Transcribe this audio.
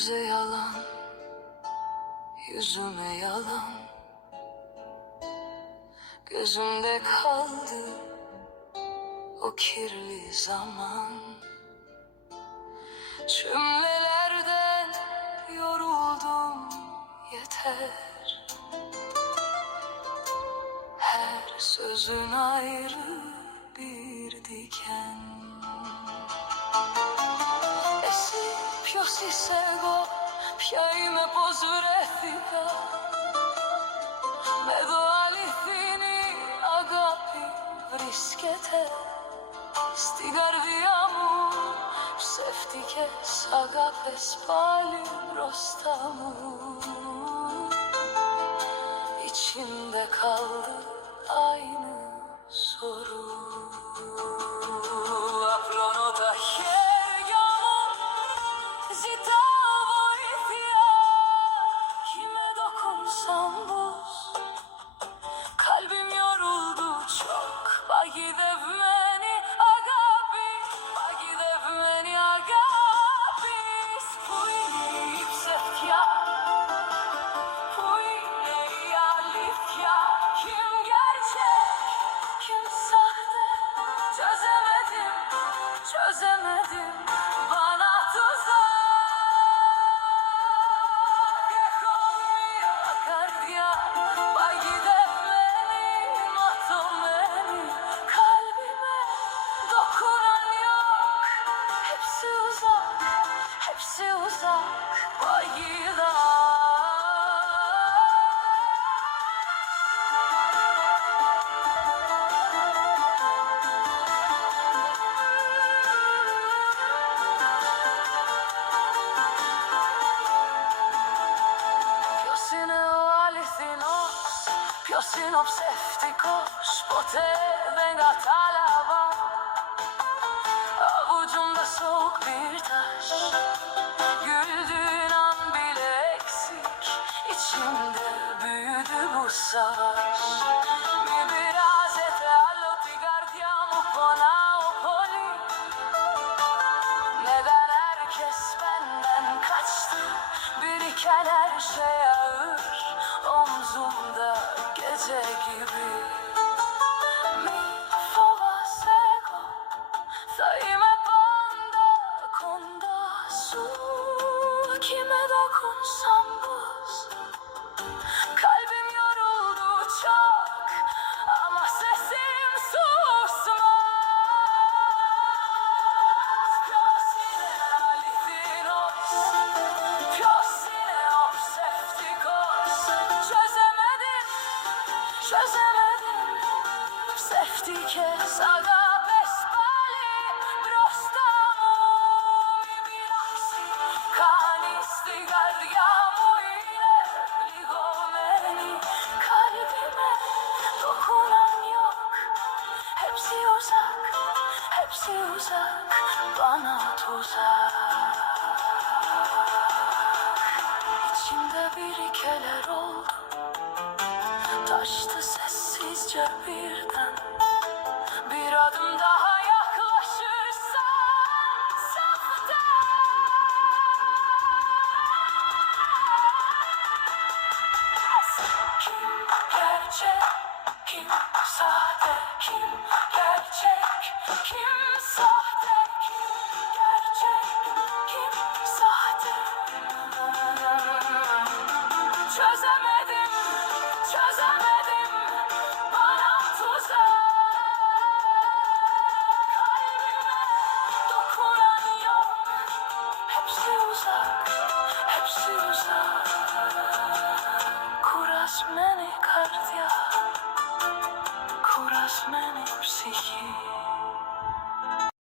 göze yalan, yüzüme yalan. Gözümde kaldı o kirli zaman. Cümlelerden yoruldum yeter. Her sözün ayrı bir diken. Εσύ ποιος είσαι εγώ, ποια είμαι, πως βρέθηκα. Με εδώ αληθινή αγάπη βρίσκεται στην καρδιά μου. Ψεύτικες αγάπες πάλι μπροστά μου. İçimde kaldı aynı soru. Απλώνω τα χέρια μου, ζητάω βοήθεια. Kime dokunsam buz, kalbim yoruldu çok. Παγιδευμένη αγάπη, παγιδευμένη αγάπη. Πού είναι η ψευτιά, πού είναι η αλήθεια. Kim gerçek, kim sahte, çözemedim, çözemedim. Bana tuzak. Έχω μια καρδιά παγιδευμένη, ματωμένη. Kalbime dokunan yok. Hepsi uzak, hepsi uzak. Payidar. Ποιος είναι ο αληθινός, ποιος είναι ο ψεύτικος, ποτέ δεν κατάλαβα. Avucumda soğuk bir taş, güldüğün an bile eksik. İçimde büyüdü bu savaş. Mi biraz eterlo ti gardiamo pona o poli. Neden herkes benden kaçtı? Biriken her şey ağır omzumda gece gibi. Mi fovasego, sayıme banda konda su. Kime dokunsam buz, kalbim yoruldu çok. Ama sesim susmaz. Ποιος είναι αληθινός, ποιος είναι ο ψεύτικος. Çözemedim, çözemedim. Ψεύτικες αγάπες πάλι μπροστά μου. Μη πειράξει κανείς την καρδιά μου, είναι πληγωμένη. Kalbime dokunan yok. Hepsi uzak, hepsi uzak. Bana tuzak. İçimde birikeler oldu, taştı sessizce birden. Bir adım daha yaklaşırsan sahte. Kim gerçek, kim sahte, kim gerçek, kim sahte, kim gerçek, kim sahte. Çözemedim, çözemedim. Bana tuzak. Kalbime dokunan yok. Hepsi uzak, hepsi uzak. Kuras meni kardia, kuras meni psihi.